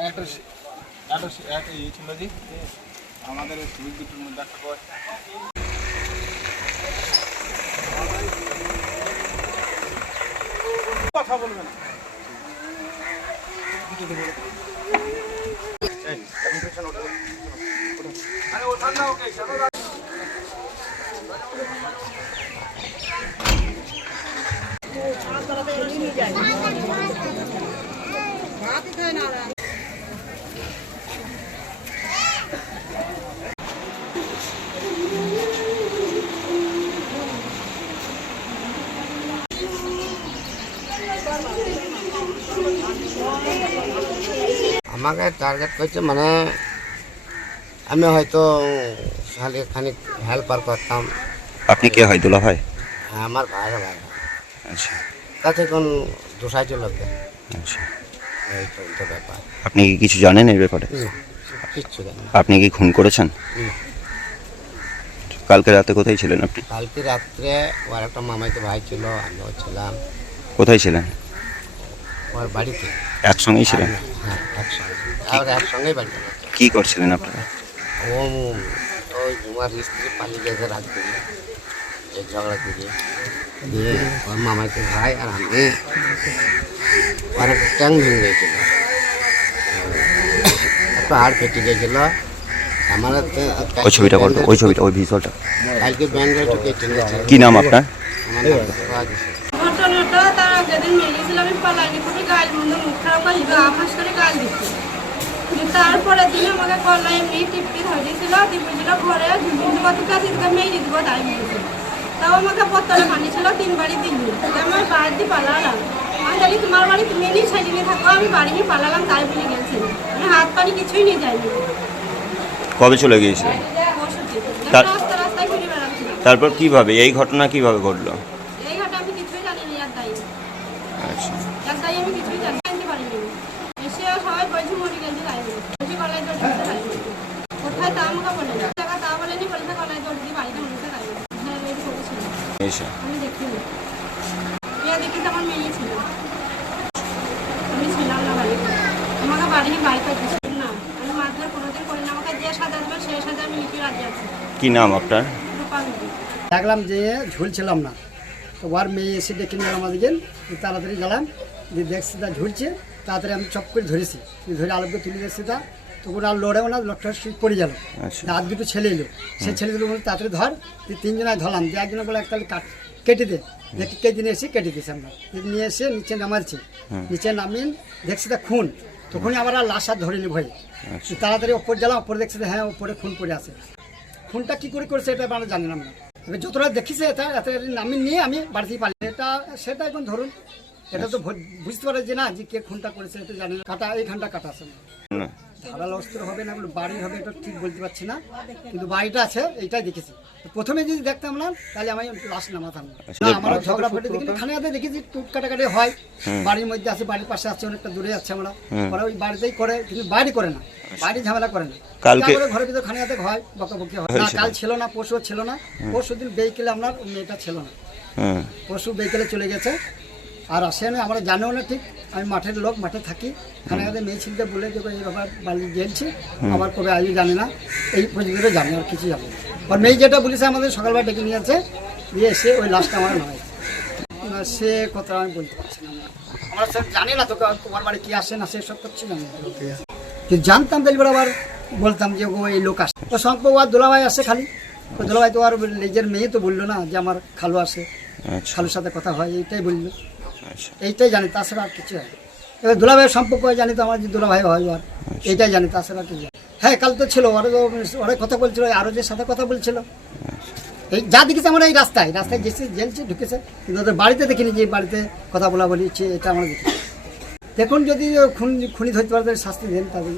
একটা একটা ইয়ে ছিল যে আমাদের ওই সিভিল দুটোর মধ্যে একটা কথা বলবে না আরে ওঠান না ওকে আমাকে টার্গেট করছে মানে আমি হয়তো খালি খানিক হেল্পার করতাম। আপনি কে হয় দুলা ভাই? হ্যাঁ, আমার ভাইরা ভাই। আচ্ছা। তাতে কোন দোষাইছে লোকে? আচ্ছা। এই তো তো ব্যাপার। আপনি কি কিছু জানেন এই ব্যাপারে? কিচ্ছু জানি না। আপনি কি খুন করেছেন? কালকে রাতে কোথায় ছিলেন আপনি? কালকে রাত্রে ওর একটা মামাইতে ভাই ছিল আমিও ছিলাম। কোথায় ছিলেন? ওর বাড়িতে। একসঙ্গেই ছিলেন? হ্যাঁ একসঙ্গে একসঙ্গেই। কি করছিলেন আপনারা? ও ওই তোমার স্ত্রী পালিয়ে গেছে রাত করে এই ঝগড়া করে। দিয়ে ওর মামাইতে ভাই আর আমি ওর একটা ট্যাং ভেঙে গেছিল। একটা হাড় ফেটে গেছিল। আমার একটা- একটা ওই ছবিটা করতো ওই ছবিটা ওই ভিজুয়ালটা। কালকে ব্যান্ডেলটা কেটে কি নাম আপনার? আমার। ঘটনাটা আগের মেরেছিল আমি পালানি খুবই গাল মন্দ মুখ খারাপ করে আভাস করে গাল দিচ্ছে তারপরে দিন আমাকে কলা এমনি টিপটি ধরেছিল টিপেছিল ঘরে ঝুলঝুল কত কাছে মেরে দিব তাই তাও আমাকে পত্তরে মানিছিল তিন বাড়ি দিল্লি আমার বাড়ি দিয়ে পালালাম। আমি জানি তোমার বাড়ি তুমি নিয়ে নিয়ে থাকো আমি বাড়ি নিয়ে পালালাম তাই বলে গেছি। আমি হাত পানি কিছুই নিয়ে যাইনি। কবে চলে রাস্তা রাস্তায় ঘুরে বেড়াচ্ছিলাম তারপর কীভাবে এই ঘটনা কীভাবে ঘটলো এই ঘাটে আমি কিছুই জানি না আর দায়ী আচ্ছা একটাই আমি কিছুই জানতে পারিনি এসে সবাই বলছে মরে গেছে তাই বলে বলছি কলাই দৌড় দিতে তাই বলে। কোথায় তা আমাকে বলে না টাকা তা বলেনি বলেছে কলাই দৌড় দিয়ে বাড়িতে মরেছে তাই বলে। হ্যাঁ এই করেছিল এসে আমি দেখিনি বিয়া দেখেছি আমার মেয়ে ছিল আমি ছিলাম না বাড়িতে আমাকে বাড়ি বাড়িতে ছিল না আমি মারধর কোনোদিন করি না আমাকে যে সাজা দেবে সে সাজা আমি লিখে রাজি আছি। কি নাম আপনার? দেখলাম যে ঝুলছিলাম না। তো ওর মেয়ে এসে ডেকে নিলাম আমাদেরকে দিয়ে তাড়াতাড়ি গেলাম। দিয়ে দেখছি তা ঝুলছে। তাড়াতাড়ি আমি চপ করে ধরেছি। ধরে আলোকে তুলে দেখছি তা। তখন আর লড়েও না লটটা পড়ে গেল। আচ্ছা। হাত দুটো ছেলে এলো। সে ছেলে দুটো তাড়াতাড়ি ধর দিয়ে তিনজনায় ধরলাম দিয়ে একজনে বলে একটা কাট কেটে দে। দেখি কেটে নিয়ে এসে কেটে দিয়েছি আমরা। নিয়ে এসে নিচে নামাচ্ছি। নিচে নামিয়ে দেখছি তা খুন। তখনই আবার আর লাশ আর ধরিনি ভয়ে। আচ্ছা। তাড়াতাড়ি ওপর গেলাম ওপরে দেখছি যে হ্যাঁ ওপরে খুন পড়ে আছে। খুনটা কি করে করেছে এটা আমরা জানি না আমরা। এবার যতটা দেখিছে এটা এত নামি নিয়ে আমি বাড়িতেই পালি এটা সেটা এখন ধরুন। এটা তো ভু- বুঝতে পারে যে না যে কে খুনটা করেছে এটা জানি না। কাটা এইখানটা কাটা আছে। না। ধারালো অস্ত্র হবে না বাড়ি হবে এটা ঠিক বলতে পারছি না। কিন্তু বাড়িটা আছে এইটাই দেখেছি। প্রথমে যদি দেখতাম না তাহলে আমি লাশ নামাতাম না আচ্ছা, আমরা ঝগড়া ফেটে দেখি খানে হাতে দেখেছি টুট কাটাকাটি হয়। বাড়ির মধ্যে আছে বাড়ির পাশে আছে অনেকটা দূরে আছে আমরা। ওরা ওই বাড়িতেই করে কিন্তু বাইরে করে না। বাইরে ঝামেলা করে না। কালকে- ঘরের ভিতরে খানে হাতে হয় বকাবকি হয়। না কাল ছিল না পরশু ছিল না। পরশু দিন বেইকেলে আপনার মেয়েটা ছিল না। পরশু বেইকেলে চলে গেছে। আর আসে না আমরা জানিও না ঠিক। আমি মাঠের লোক মাঠে থাকি। খানে হাতে মেয়ে ছিলতে বলে যে এই ব্যাপার বালি গেলছি আবার কবে আইও জানে না। এই পর্যন্ত জানি আর কিছু জানি আর মেয়ে যেটা বলেছে আমাদের সকালবেলা ডেকে নিয়ে আছে দিয়ে এসে ওই লাস্টটা আমার নয় না, সে কথা আমি বলতে পারছি না। আমরা স্যার জানি না তোকে তোমার বাড়ি কি আসে না সে সব জানি না। জানতাম তাহলে আবার বলতাম যে ও এই লোক আসে তো সম্পর্ক আর দোলাভাই আসে খালি। দোলাভাই তো আর নিজের মেয়ে তো বলল না যে আমার খালু আসে আচ্ছা। খালুর সাথে কথা হয় এইটাই বলল। এইটাই জানি তাছাড়া আর কিছু হয় এবার দুলাভাইয়ের সম্পর্ক জানি তো আমার যে দুলাভাই হয় আর এইটাই জানি তাছাড়া কিছু হ্যাঁ কাল তো ছিল ওরা তো ওরা কথা বলছিল আরও যে সাথে কথা বলছিল। এই যা দেখেছি আমরা এই রাস্তায় রাস্তায় গেছে জেলছে ঢুকেছে কিন্তু ওদের বাড়িতে দেখিনি যে বাড়িতে কথা বলা বলিছে এটা আমরা দেখি দেখুন যদি খুন খুনি ধরতে পারে শাস্তি দেন তাদের।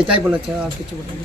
এটাই বলেছে আর কিছু বলেনি।